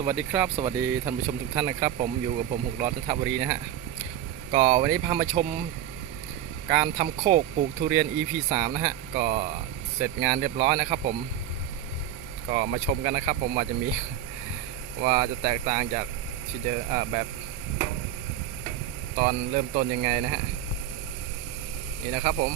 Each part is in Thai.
สวัสดีครับ สวัสดีท่านผู้ชมทุกท่านนะครับ ผมอยู่กับผมหกล้อจันทบุรีนะฮะก็วันนี้พามาชมการทำโคกปลูกทุเรียน EP 3นะฮะก็เสร็จงานเรียบร้อยนะครับ ผม ก็มาชมกันนะครับ ผมว่าจะมีว่าจะแตกต่างจากที่เจออแบบตอนเริ่มต้นยังไงนะฮะนี่นะครับผม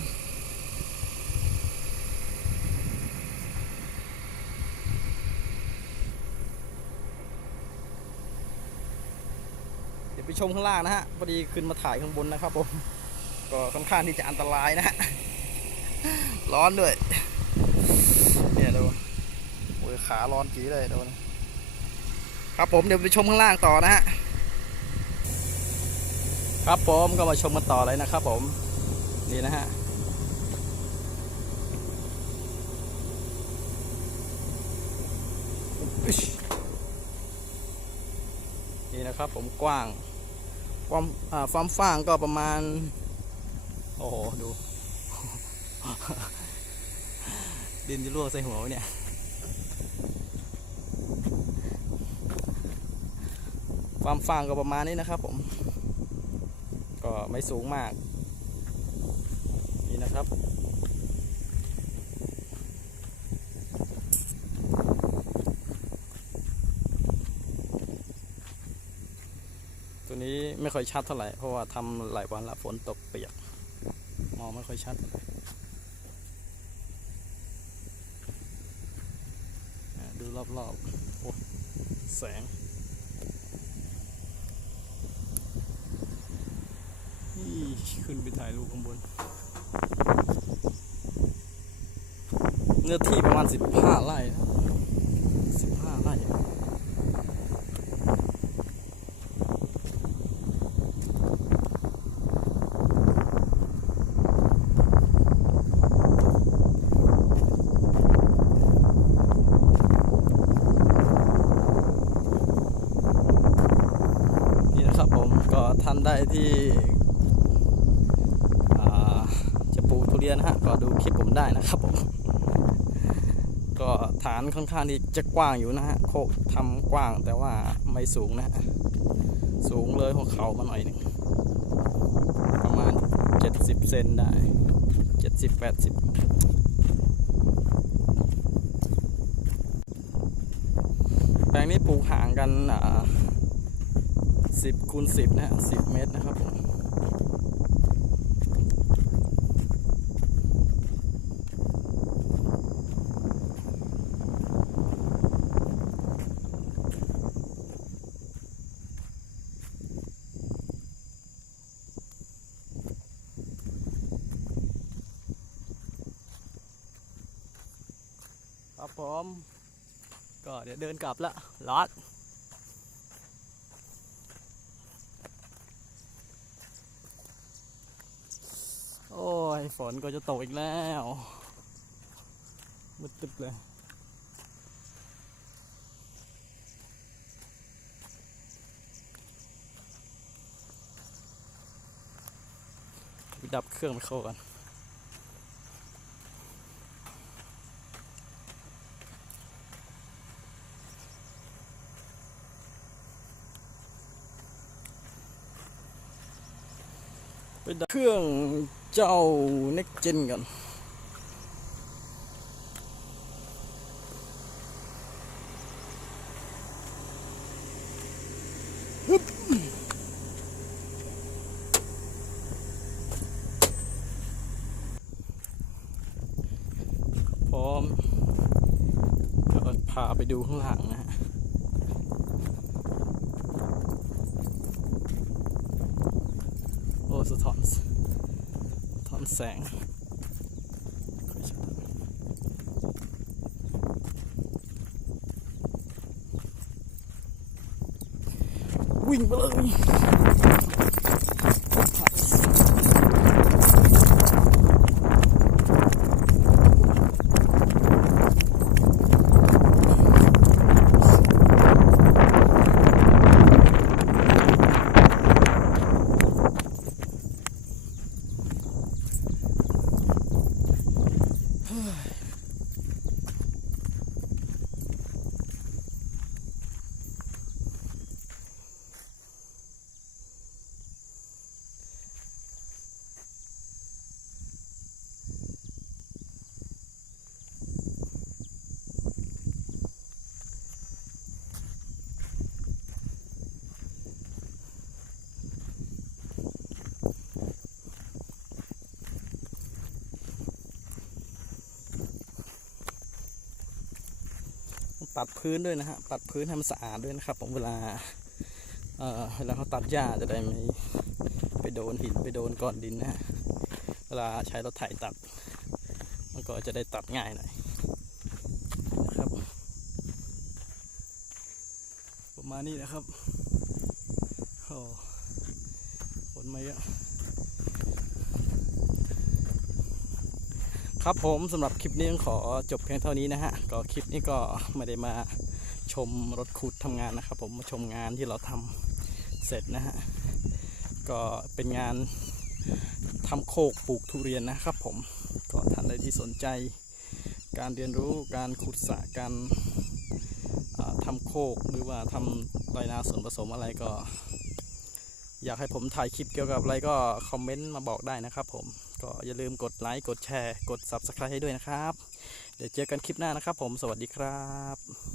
ดี๋ยวไปชมข้างล่างนะฮะพอดีขึ้นมาถ่ายข้างบนนะครับผมก็ค่อนข้างที่จะอันตรายนะฮะร้อนด้วยเนี่ยดูโอ้ยขาร้อนจีเลยดูนะครับผมเดี๋ยวไปชมข้างล่างต่อนะฮะครับผมก็มาชมกันต่อเลยนะครับผมนี่นะฮะนี่นะครับผมกว้าง ความความฟ้างก็ประมาณ โอ้โห ดู ดินจะรั่วใส่หัวเนี่ยความฟางก็ประมาณนี้นะครับผม ก็ไม่สูงมาก นี่นะครับ ตัวนี้ ไม่ค่อยชัดเท่าไหร่เพราะว่าทำหลายวันละฝนตกเปียกมองไม่ค่อยชัดเท่าไหร่ดูรอบๆโอ้แสงนี่ขึ้นไปถ่ายรูปข้างบน เนื้อที่ประมาณ 15ไร่นะ15 ไร่ นี่นะครับผม ก็ทำได้ที่จะปลูกทุเรียนนะฮะก็ดูคลิปผมได้นะครับผมก็ฐานค่อนข้างที่จะกว้างอยู่นะฮะโคกทำกว้างแต่ว่าไม่สูงนะฮะสูงเลยหัวเขามาหน่อยหนึ่งประมาณ 70 เซนได้ 70 80แปลงนี้ปลูกห่างกัน อ่าสิบคูณสิบนะฮะสิบเมตรนะครับผมครับผมก็เดี๋ยวเดินกลับละร้อน โอ้ย ฝนก็จะตกอีกแล้วมืดตึบเลยไปดับเครื่องไปเข้ากันไปดับเครื่อง เจ้าเน็กเจนกัน พร้อมก็พาไปดูข้างหลังนะฮะโอ้สะท้อนสะท้อน แสงค่อยชัดวิ่งไปเลย ตัดพื้นด้วยนะฮะตัดพื้นให้มันสะอาดด้วยนะครับ ผมเวลา เอ่อ เวลาเขาตัดหญ้าจะได้ไม่ไปโดนหินไปโดนก้อนดินนะฮะ เวลาใช้รถไถตัด มันก็จะได้ตัดง่ายหน่อยนะครับ ประมาณนี้นะครับ โอ้ฝนมาเยอะ ครับผมสำหรับคลิปนี้ต้องขอจบเพียงเท่านี้นะฮะก็คลิปนี้ก็ไม่ได้มาชมรถขุดทำงานนะครับ ผมมาชมงานที่เราทำเสร็จนะฮะก็เป็นงานทำโคกปลูกทุเรียนนะครับ ผมก็ท่านใดที่สนใจ การเรียนรู้การขุดสระการอ่าทำโคกหรือว่าทำไรนาส่วนผสมอะไรก็ อยากให้ผมถ่ายคลิปเกี่ยวกับอะไรก็คอมเมนต์มาบอกได้นะครับผม ก็อย่าลืมกดไลค์กดแชร์ กด Subscribe ให้ด้วยนะครับ เดี๋ยวเจอกันคลิปหน้านะครับผมสวัสดีครับ